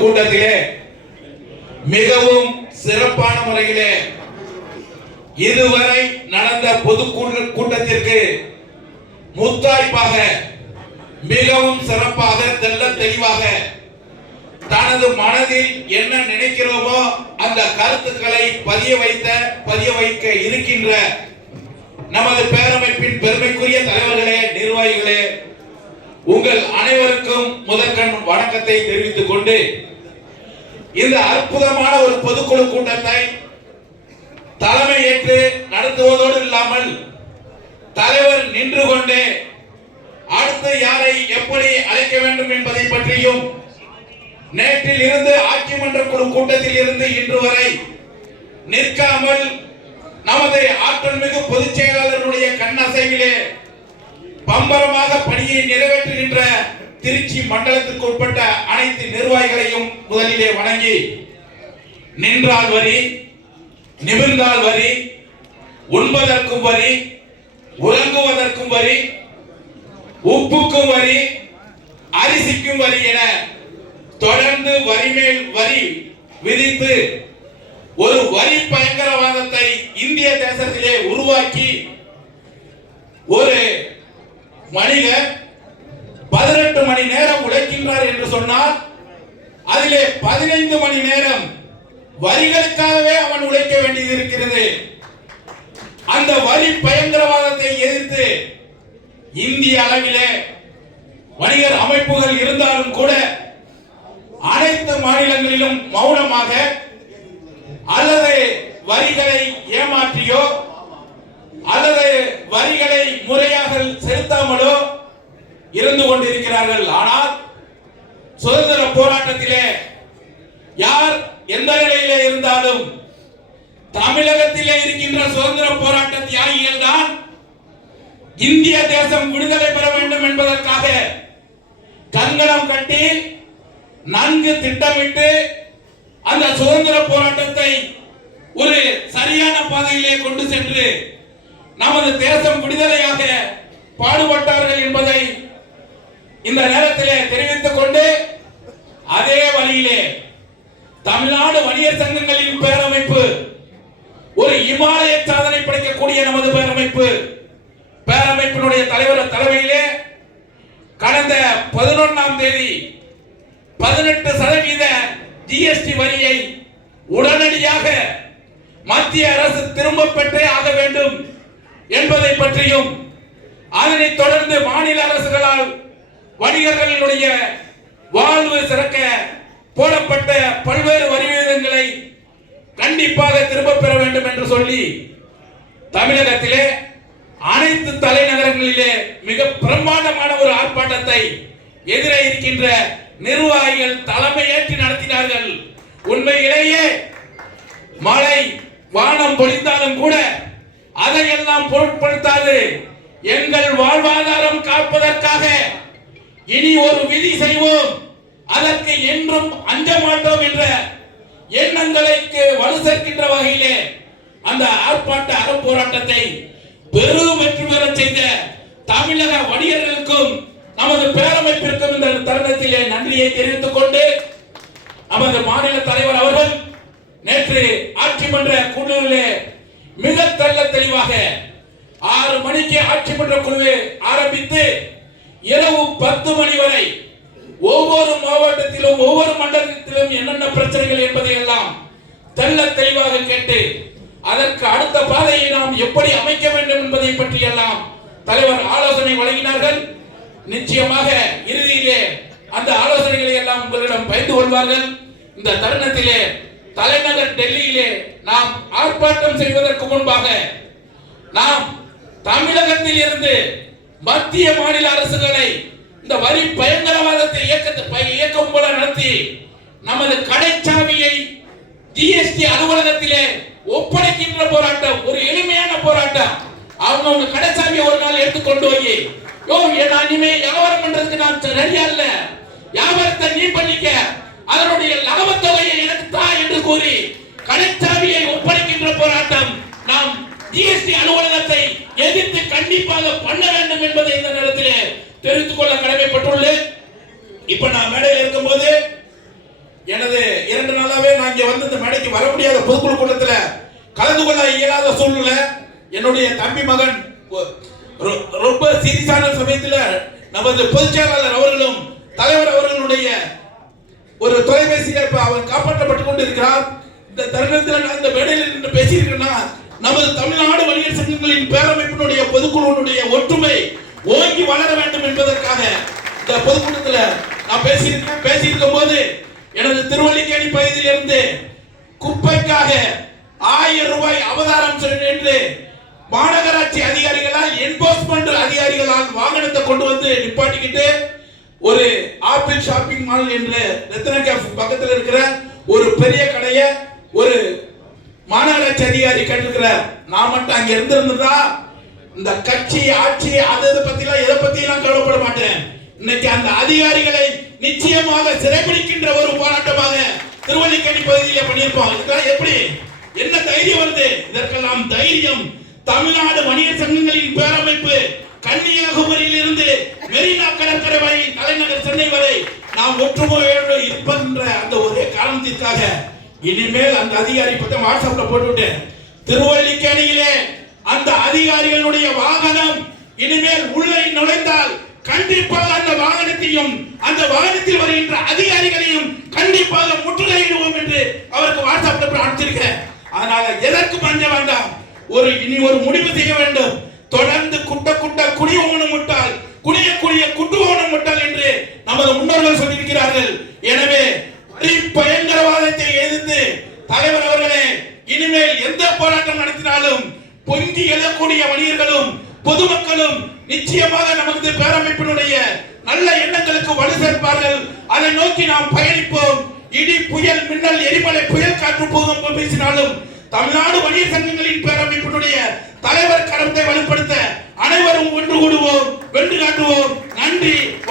கூட்டத்திலே மிகவும் சிறப்பான முறையிலே இதுவரை நடந்த கூட்டத்திற்கு முத்தாய்ப்பாக மிகவும் சிறப்பாக தெல்ல தெளிவாக தனது மனதில் என்ன நினைக்கிறோமோ அந்த கருத்துக்களை பதிய வைக்க இருக்கின்ற நமது பேரமைப்பின் பெருமைக்குரிய தலைவர்களே, நிர்வாகிகளே, உங்கள் அனைவருக்கும் முதற்கண் வணக்கத்தை தெரிவித்துக் கொண்டு இந்த அற்புதமான ஒரு பொதுக்குழு கூட்டத்தை தலைமை ஏற்று நடத்துவதோடு இல்லாமல் தலைவர் நின்று கொண்டே அடுத்து யாரை எப்படி அழைக்க வேண்டும் என்பதை பற்றியும் நேற்றில் இருந்து ஆட்சி மன்ற குழு கூட்டத்தில் இருந்து இன்று வரை நிற்காமல் நமது ஆற்றல் மிகு பொதுச் செயலாளருடைய கண்ணசைவிலே பம்பரமாக பணியை நிறைவேற்றுகின்ற திருச்சி மண்டலத்திற்கு உட்பட்ட அனைத்து நிர்வாகிகளையும் முதலிலே வணங்கி, நின்றால் வரி, நிமிர்ந்தால் வரி, உண்பதற்கும் வரி, உறங்குவதற்கும் வரி, உப்புக்கும் வரி, அரிசிக்கும் வரி என தொடர்ந்து வரி மேல் வரி விதித்து ஒரு வரி பயங்கரவாதத்தை இந்திய தேசத்திலே உருவாக்கி ஒரு மனிதர் 18 மணி நேரம் உழைக்கின்றார் என்று சொன்னால் அதிலே 15 மணி நேரம் வரிகளுக்காகவே அவன் உழைக்க வேண்டியது இருக்கிறது. அந்த வரி பயங்கரவாதத்தை எதிர்த்து இந்திய அளவிலே வணிகர் அமைப்புகள் இருந்தாலும் கூட அனைத்து மாநிலங்களிலும் மௌனமாக அல்லது வரிகளை ஏமாற்றியோ அல்லது வரிகளை முறையாக செலுத்தாமலோ இருந்து கொண்டிருக்கிறார்கள். ஆனால் சுதந்திர போராட்டத்திலே யார் எந்த நிலையிலே இருந்தாலும் தமிழகத்திலே இருக்கின்ற சுதந்திர போராட்ட தியாகிகள் தான் இந்திய தேசம் விடுதலை பெற வேண்டும் என்பதற்காக கங்கணம் கட்டி நன்கு திட்டமிட்டு அந்த சுதந்திர போராட்டத்தை ஒரு சரியான பாதையிலே கொண்டு சென்று நமது தேசம் விடுதலையாக பாடுபட்டார்கள் என்பதை இந்த நேரத்திலே தெரிவித்துக் கொண்டு, அதே வழியிலே தமிழ்நாடு வணிகர் சங்கங்களின் பேரமைப்பு ஒரு இமாலய சாதனை படைக்கக்கூடிய நமது பேரமைப்பினுடைய தலைவர் தலைமையிலே கடந்த 11ஆம் தேதி 18% ஜிஎஸ்டி வரியை உடனடியாக மத்திய அரசு திரும்ப பெற்றே ஆக வேண்டும் என்பதை பற்றியும், அதனைத் தொடர்ந்து மாநில அரசுகளால் வணிகர்களுடைய வாழ்வு சிறக்க போடப்பட்ட பல்வேறு வரி விகிதங்களை கண்டிப்பாக திரும்ப பெற வேண்டும் என்று சொல்லி தமிழகத்திலே அனைத்து தலைநகரங்களிலே மிக பிரம்மாண்டமான ஒரு ஆர்ப்பாட்டத்தை எதிரே இருக்கின்ற நிர்வாகிகள் தலைமையேற்று நடத்தினார்கள். உண்மையிலேயே மழை வானம் பொழிந்தாலும் கூட அதையெல்லாம் பொருட்படுத்தாது எங்கள் வாழ்வாதாரம் காப்பதற்காக இனி ஒரு விதி செய்வோம், அதற்கு என்றும் அஞ்ச மாட்டோம் என்ற எண்ணங்களுக்கு வலு சேர்க்கின்ற வகையிலே அந்த ஆர்ப்பாட்ட அறப்போராட்டத்தை பெரும் வெற்றி பெற செய்த தமிழக வணிகர்களுக்கும் நமது பேரமைப்பிற்கும் இந்த தருணத்திலே நன்றியை தெரிவித்துக் கொண்டு, நமது மாநில தலைவர் அவர்கள் நேற்று ஆட்சி மன்ற குழுவிலே மிக தெளிவாக 6 மணிக்கு ஆட்சி மன்ற குழுவை ஆரம்பித்து இரவு 10 மணி வரை ஒவ்வொரு மாவட்டத்திலும் ஒவ்வொரு மண்டலத்திலும் என்னென்ன பிரச்சனைகள் என்பதை எல்லாம் தெளிவாக கேட்டு அதற்கு அடுத்த பாதையை நாம் எப்படி அமைக்க வேண்டும் என்பதை பற்றி எல்லாம் தலைவர் ஆலோசனை வழங்கினார்கள். நிச்சயமாக இறுதியிலே அந்த ஆலோசனைகளை எல்லாம் உங்களிடம் பகிர்ந்து கொள்வார்கள். இந்த தருணத்திலே தலைநகர் டெல்லியிலே நாம் ஆர்ப்பாட்டம் செய்வதற்கு முன்பாக நாம் தமிழகத்தில் இருந்து மத்திய மாநில அரசுகளை இந்த வரி பயங்கரவாதத்தை இயக்கம் போல நடத்தி நமது கடைச்சாவியை ஜிஎஸ்டி அலுவலகத்திலே ஒப்படைக்கின்ற போராட்டம், ஒரு எளிமையான போராட்டம். அவங்க கடைச்சாவியை ஒரு நாள் எடுத்துக்கொண்டு போய் இனிமே வியாபாரம் பண்றதுக்கு நான் ரெடியா இல்ல, வியாபாரத்தை நீ பண்ணிக்க, அதனுடைய லாபத்தொகையை எனக்கு தா என்று கூறி கடைச்சாவியை ஒப்படைக்கின்ற போராட்டம் நாம் ஜிஎஸ்டி அலுவலகத்தை எதிர்த்து கண்டிப்பாக பண்ண வேண்டும் என்பதை இந்த நேரத்திலே தெரிவித்துக் கொள்ள கடமைப்பட்டுள்ளேன். இப்ப நான் மேடையில் இருக்கும்போது இங்க வந்து இந்த மேடைக்கு வர முடியாத பொதுக்குழு கூட்டத்தில் கலந்து கொள்ள இயலாத சூழ்நிலை. என்னுடைய தம்பி மகன் ரொம்ப சீரியஸான சமயத்தில் நமது பொதுச் செயலாளர் அவர்களும் தலைவர் அவர்களுடைய ஒரு தொலைபேசியில் அவர் காப்பாற்றப்பட்டுக் கொண்டிருக்கிறார். இந்த தருணத்தில் நான் இந்த மேடையில் நின்று பேசியிருக்கேன்னா நமது தமிழ்நாடு வணிகர் சங்கங்களின் பேரமைப்பினுடைய பொதுக்குழுவினுடைய ஒற்றுமை ஓங்கி வளர வேண்டும் என்பதற்காக இந்த பொதுக்கூட்டத்தில் நான் பேசியிருக்கும் போது எனது திருவல்லிக்கேணி பகுதியிலிருந்து குப்பைக்காக 1000 ரூபாய் அவதாரம் என்று மாநகராட்சி அதிகாரிகளால் என்போர்ஸ்மெண்ட் அதிகாரிகளால் வாகனத்தை கொண்டு வந்து நிப்பாட்டிக்கிட்டு ஒரு ஆப்பிள் ஷாப்பிங் மால் என்று ரத்ன கேஃப் பக்கத்தில் இருக்கிற ஒரு பெரிய கடையை ஒரு மாநகராட்சி அதிகாரி கட்டிருக்கிறார். நான் மட்டும் அங்க இருந்திருந்தா இந்த கட்சி ஆட்சி அதை பத்திலாம் எதை பத்திலாம் கவலைப்பட மாட்டேன். இன்னைக்கு அந்த அதிகாரிகளை நிச்சயமாக சிறைபிடிக்கின்ற ஒரு போராட்டமாக திருவல்லிக்கேணி பகுதியில் பண்ணியிருப்போம். இதெல்லாம் எப்படி என்ன தைரியம் வருது? இதற்கெல்லாம் தைரியம் தமிழ்நாடு வணிகர் சங்கங்களின் பேரமைப்பு கன்னியாகுமரியில் இருந்து மெரினா கடற்கரை வரை தலைநகர் சென்னை வரை நாம் ஒற்றுமையோடு இருக்கின்ற அந்த ஒரே காரணத்திற்காக இனிமேல் அந்த அதிகாரி பத்தி வாட்ஸ்அப்ல போட்டுவிட்டேன். திருவல்லிக்கேணியிலே அந்த அதிகாரிகளுடைய வாகனம் இனிமேல் உள்ளே நுழைந்தால் கண்டிப்பாக அந்த வாகனத்தையும் அந்த வாகனத்தில் வருகின்ற அதிகாரிகளையும் கண்டிப்பாக முற்றுகையிடுவோம் என்று அவருக்கு வாட்ஸ்அப்ல அனுப்பிச்சிருக்கேன். அதனால எதற்கும் அஞ்ச வேண்டாம். இனி ஒரு முடிவு செய்ய வேண்டும். தொடர்ந்து குட்ட குடி ஓணம் விட்டால் குடிய குட்டு ஓணம் விட்டால் என்று நமது முன்னோர்கள் சொல்லியிருக்கிறார்கள். எனவே பயங்கரவாதத்தை எதிர்த்து தலைவர் அவர்களே இனிமேல் எந்த போராட்டம் நடத்தினாலும் பொங்கி எழக்கூடிய வணிகர்களும் பொதுமக்களும் நிச்சயமாக நமது பேரமைப்பினுடைய நல்ல எண்ணங்களுக்கு வலு சேர்ப்பார்கள். அதை நோக்கி நாம் பயணிப்போம். இடி புயல் மின்னல் எரிமலை புயல் காற்று போகும் பேசினாலும் தமிழ்நாடு வணிகர் சங்கங்களின் பேரமைப்பினுடைய தலைவர் கடத்தை வலுப்படுத்த அனைவரும் ஒன்று கூடுவோம், வென்று காட்டுவோம்.